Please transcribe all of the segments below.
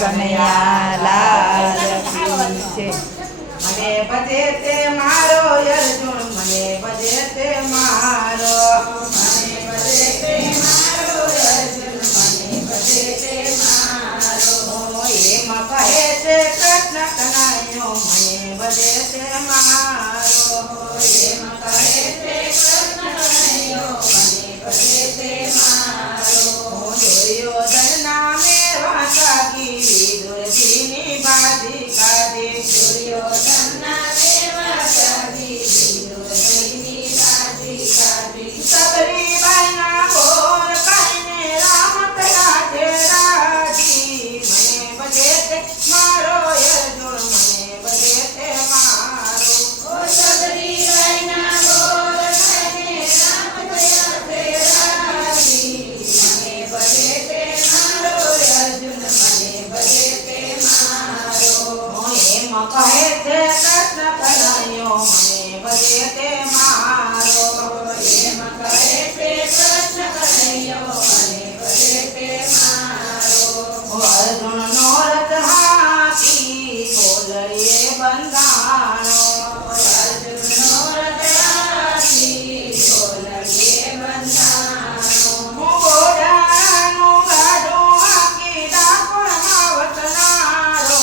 કનૈયા લાલ કી જય। મને ભજે તે મારો અર્જુન, મને ભજે તે મારો, મને ભજે તે મારો અર્જુન, મને ભજે તે મારો। એમ કહે છે કૃષ્ણ કનૈયો, મને ભજે તે મારો, એમ કહે છે કૃષ્ણ કનૈયો, મને ભજે તે મારો। દુર્યોધન નામે વાંકાકી વિદુરજીની બાજી કાઢી, દુર્યોધન નામે વાંકાકી વિદુરજીની બાજી કાઢી। સબરીબાઈના બોર ખાઈને રામ થયા છે રાજી, મને ભજે તે મારો અર્જુન, મને ભજે તે મારો। ઓ સબરીબાઈના બોર ખાઈને રામ થયા છે રાજી, મને ભજે તે મારો અર્જુન, મને ભજે તે મારો। એમ કહે છે કૃષ્ણ કનૈયો, મને ભજે તે મારો, એમ કહે છે કૃષ્ણ કનૈયો, મને ભજે તે મારો। અર્જુનનો રથ હાથી ગોલડીએ બંધાણો, અર્જુનનો રથ હાથી ગોલડીએ બંધાણો। ઘોડાનું ગાડું હાંકી ડાકોરમાં વતનારો,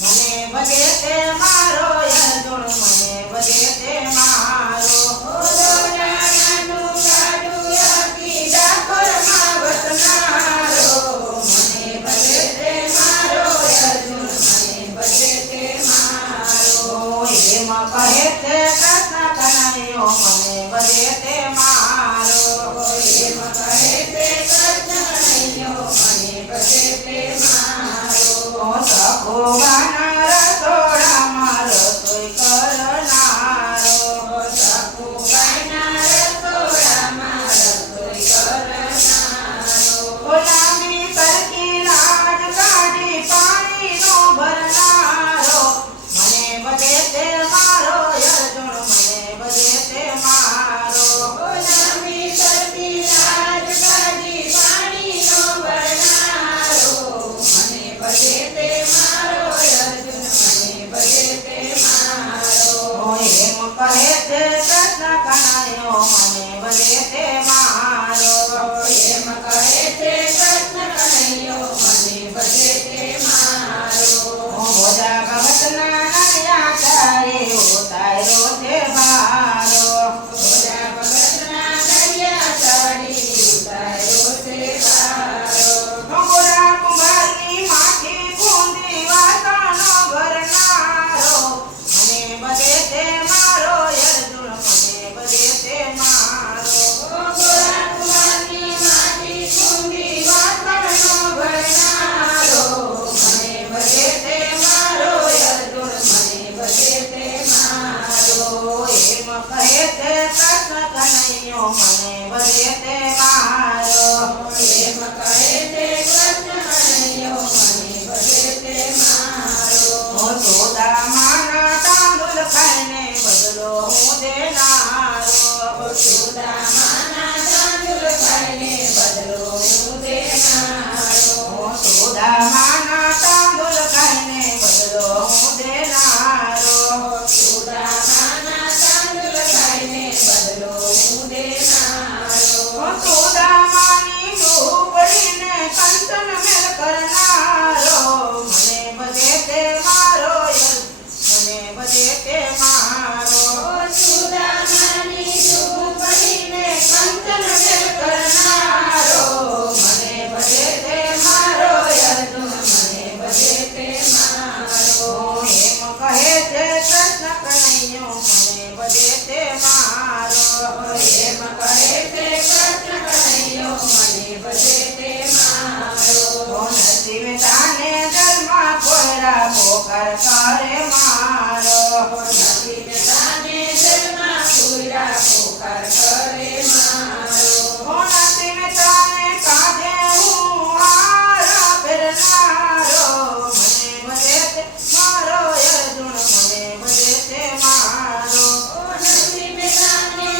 મને ભજે તે મારો અર્જુન, મને ભજે તે મારો। ઘોડાનું ગાડું હાંકી ડાકોરમાં વતનારો, મને ભજે તે મારો અર્જુન, મને ભજે તે મારો। એમ કહે છે કૃષ્ણ કનૈયો, મને ભજે તે મારો, એમ કહે છે કૃષ્ણ કનૈયો, મને ભજે તે મારો। સખોબાના રસોડામાં રસોઈ કરનારો, સખોબાના રસોડામાં રસોઈ કરનારો। લાંબી સરખી લાજ કાઢી પાણીનો ભરનારો, મને ભજે તે મારો અર્જુન, મને ભજે તે મારો। લાંબી સરખી લાજ કાઢી પાણીનો ભરનારો, મને ભજે તે મારો અર્જુન, મને ભજે તે મારો। એમ કહે છે કૃષ્ણ કનૈયો, મને ભજે તે મારો, એમ કહે છે કૃષ્ણ કનૈયો, મને ભજે તે મારો। મોજા ભગતના નયા ચારે ઉતાર્યો છે ભારો, મોજા ભગતના નયા ચારે ઉતાર્યો છે ભારો। ગોરા કુંભારની માખી કુંદી વાસણો ભરનારો, મને ભજે તે મારો અર્જુન, મને ભજે તે મારો। ગોરા કુંભારની માખી કુંદી વાસણો ભરનારો, મને ભજે તે મારો અર્જુન, મને ભજે તે મારો। એમ કહે છે કૃષ્ણ કનૈયો, મને ભજે તે મારો, એમ કહે છે કૃષ્ણ કનૈયો, મને ભજે તે મારો। સુદામાના તાંદુલ ખાઈને બદલો હું દેનારો, સુદામાના તાંદુલ ખાઈને બદલો હું દેનારો। સુદામાના તાંદુલ ખાઈને બદલો હું દેનારો, સુદામાના તાંદુલ ખાઈને બદલો હું દેનારો। સુદામાની ઝૂંપડીને કંચન મેલ કરનારો, મને ભજે તે મારો અર્જુન, મને ભજે તે મારો। સુદામાની ઝૂંપડીને કંચન મેલ કરનારો, મને ભજે તે મારો અર્જુન, મને ભજે તે મારો। એમ કહે છે કૃષ્ણ કનૈયો, મને ભજે તે મારો, એમ કહે છે કૃષ્ણ કનૈયો, મને ભજે તે મારો। નસીબ તાને જન્મ કોયરા પોકાર કરે મારો, નસીબ તાને જન્મ કોયરા પોકાર કરે મારો। નસીબ તાને કાઢે હું હારા પહેરનારો, મને ભજે તે મારો અર્જુન, મને ભજે તે મારો। નસીબ તાને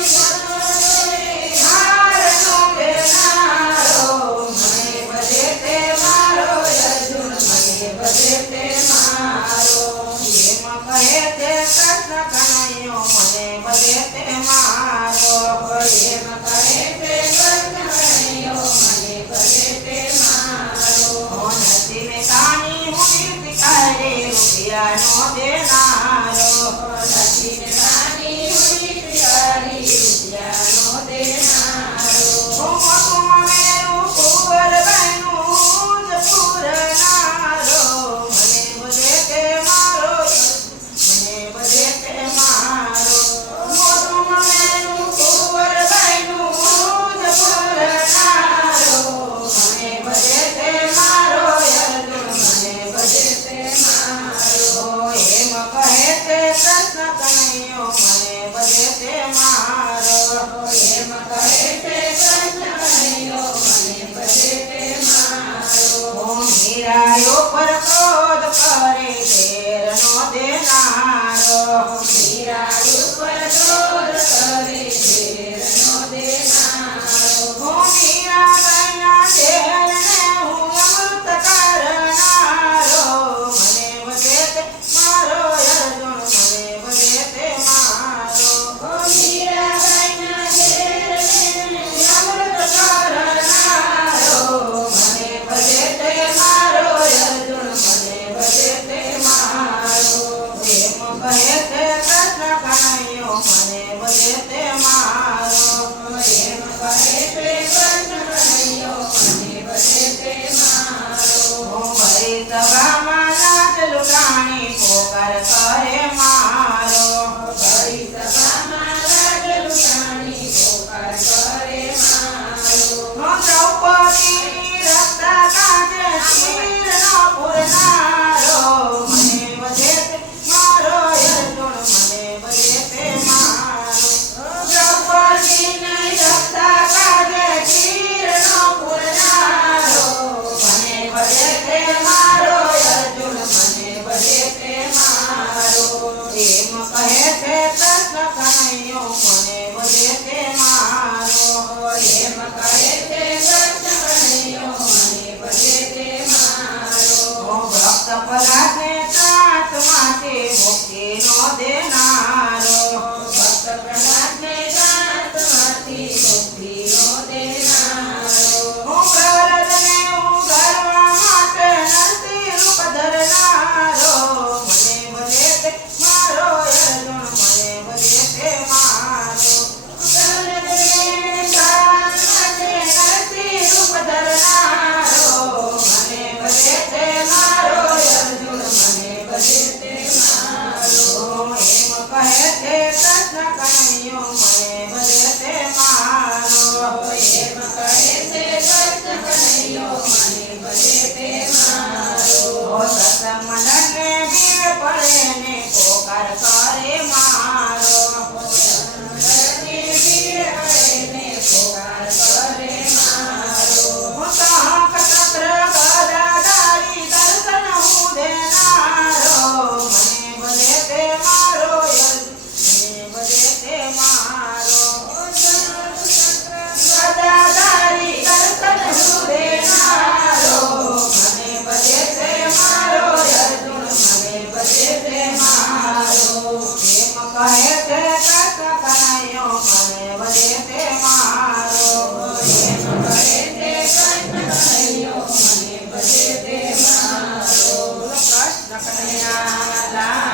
હારનો પહેરનારો, મને ભજે તે મારો અર્જુન, મને ભજે તે મારો. એમ કહે છે કૃષ્ણ કનૈયો મને ભજે તે મારો. નથી મેં કાની હું નિર્ભિકારે રૂપિયાનો દેનારો. નથી મેં કાની હું ભિખારી રૂપિયાનો દેનારો. મોટું મેરું કુંવર બન્યું જ પૂરનારો. મને ભજે તે મારો મને ભજે તે મારો. મોટું મેરું કુંવર બન્યું જ પૂરનારો. મને ભજે તે મારો અર્જુન મને ભજે તે મારો. એમ કહે તે કૃષ્ણ કનૈયો મને ભજે તે મારો. એમ કહે છે કૃષ્ણ કનૈયો મને ભજે તે મારો. મીરાયો પર ક્રોધ કરે ઝેરનો દેનારો. મીરા ઉપર ક્રોધ કરે ઝેરનો દેનારો. મીરાબાઈના ઝેરને હું અમૃત કરનારો. મને ભજે તે મારો અર્જુન મને ભજે તે મારો. મીરાબાઈના ઝેરને અમૃત કરનારો. મને ભજે તે મારો અર્જુન મને ભજે તે મારો. એમ કહે તે કૃષ્ણ કનૈયો મને ભજે તે મારો. એમ કહે છે કૃષ્ણ કનૈયો મને ભજે તે મારો. ભરી સભામાં નાચ લૂંટાણી પોકાર કરે મારો. ભરી સભામાં રાજ લૂંટાણી પોકાર કરે મારો. દ્રૌપદીની રક્ષા કાજે તીરનો પૂરનારો. મને ભજે તે મારો અર્જુન મને ભજે તે મારો. દ્રૌપદીની રક્ષા કાજે તીરનો પૂરનારો. મને ભજે તે મારો અર્જુન મને ભજે તે મારો. એમ કહે તે કૃષ્ણ કનૈયો મને ભજે તે મારો. એમ કહે છે કૃષ્ણ કનૈયો મને ભજે તે મારો. ભક્ત પરાને ત્રાસ માટે મુક્તિનો દેનારો. ભક્ત પ્રહલાદને ત્રાસમાંથી મુક્તિનો દેનારો. પ્રહલાદને ઉગારવા માટે નરસિંહ રૂપ ધરનારો. મને ભજે તે મારો અર્જુન મને ભજે તે મારો. પ્રહલાદને ઉગારવા માટે નરસિંહ રૂપ ધરનારો. મને ભજે તે મારો અર્જુન મને ભજે તે મારો. એમ કહે તે કૃષ્ણ કનૈયો મને ભજે તે મારો. એમ કહે છે કૃષ્ણ કનૈયો મને ભજે તે મારો. સત્સંગને ભીડ પડે ને પોકાર કરે મારો. રણની ભીડ પડે ને પોકાર કરે મારો. શંખ ચક્ર ગદાધારી દર્શન હું દેનારો. મને ભજે તે મારો અર્જુન મને ભજે તે મારો. ગદાધારી દર્શન હું દેનારો. મને ભજે તે મારો અર્જુન મને ભજે તે મારો. એમ કહે તે કૃષ્ણ કનૈયો મને ભજે તે મારો. એમ કહે છે કૃષ્ણ કનૈયો મને ભજે તે મારો. કૃષ્ણ કનૈયા